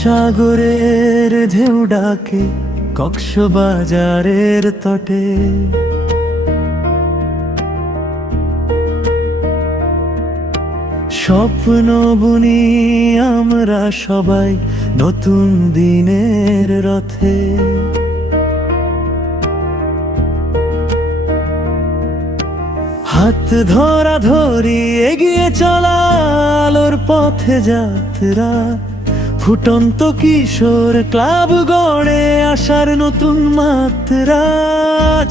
সাগরের ঢেউ ডাকে কক্সবাজারের তটে, স্বপ্ন বুনি আমরা সবাই নতুন দিনের রথে। হাত ধরা ধরি এগিয়ে চলা আলোর পথে যাত্রা, ফুটন্ত কিশোর ক্লাব গড়ে আসার নতুন মাত্রা।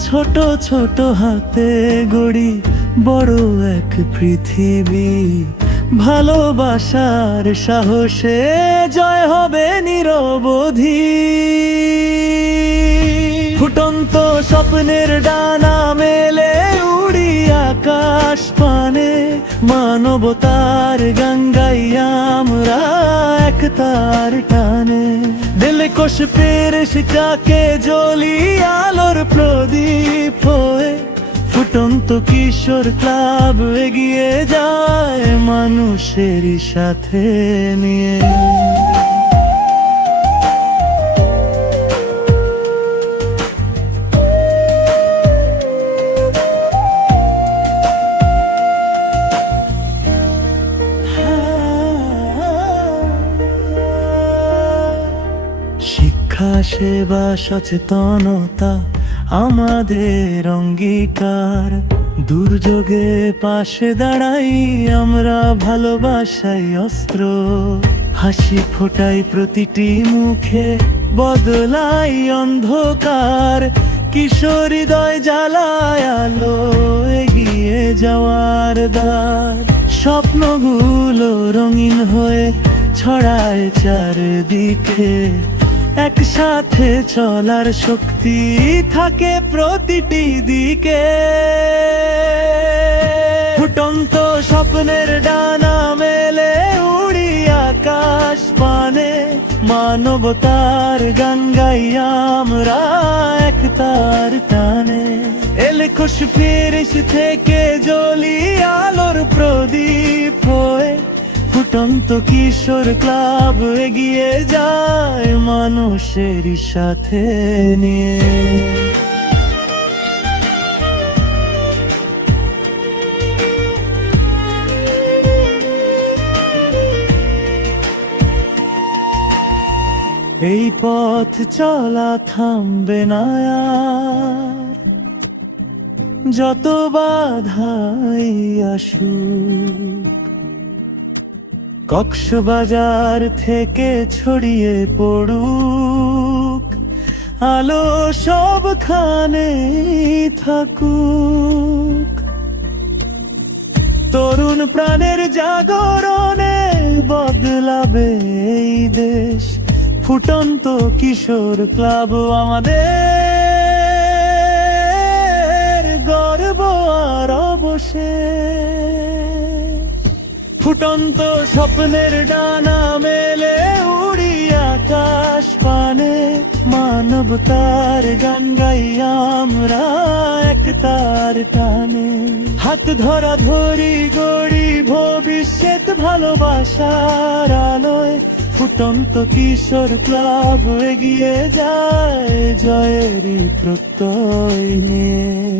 ছোট ছোট হাতে গড়ি বড় এক পৃথিবী, ভালোবাসার সাহসে জয় হবে নিরবধি। ফুটন্ত স্বপ্নের ডানা মেলে উড়ি আকাশ পানে, মানবতার গঙ্গাই আমরা একতার টানে। দিল কোষ পেরেশিটাকে জ্বলি আলোর প্রদীপ হয়ে, ফুটন্ত কিশোর ক্লাব এগিয়ে যায় মানুষেরই সাথে নিয়ে। শিক্ষা সেবা সচেতনতা আমাদের অঙ্গীকার, দুর্যোগে পাশে দাঁড়াই আমরা ভালোবাসাই অস্ত্র। হাসি ফোটাই প্রতিটি মুখে, বদলাই অন্ধকার। কিশোর হৃদয় জ্বালায় আলো, এগিয়ে যাওয়ার দ্বার। স্বপ্নগুলো রঙিন হয়ে ছড়ায় চারদিকে, একসাথে চলার শক্তি থাকে প্রতিটি দিকে। ফুটন্ত স্বপ্নের ডানা মেলে উড়ি আকাশ পানে, মানবতার গঙ্গাই আমরা একতার টানে। এলে খুশ ফিরিস থেকে জ্বলি আলোর প্রদীপ হয়ে, ফুটন্ত কিশোর ক্লাব এগিয়ে যায় মানুষেরই সাথে নিয়ে। এই পথ চলা থামবে না আর, যত বাধাই আসুক। কক্সবাজার থেকে ছড়িয়ে পড়ুক আলো, সবখানে থাকুক। তরুণ প্রাণের জাগরণে বদলাবে এই দেশ, ফুটন্ত কিশোর ক্লাব আমাদের গর্ব আর অবশেষ। ফুটন্ত স্বপ্নের ডানা মেলে উড়ি আকাশ পানে, মানবতার গঙ্গাই আমরা একতার টানে। হাত ধরা ধরি গড়ি ভবিষ্যৎ ভালোবাসার আলোয়, ফুটন্ত কিশোর ক্লাব এগিয়ে যায় জয়েরই প্রত্যয় নিয়ে।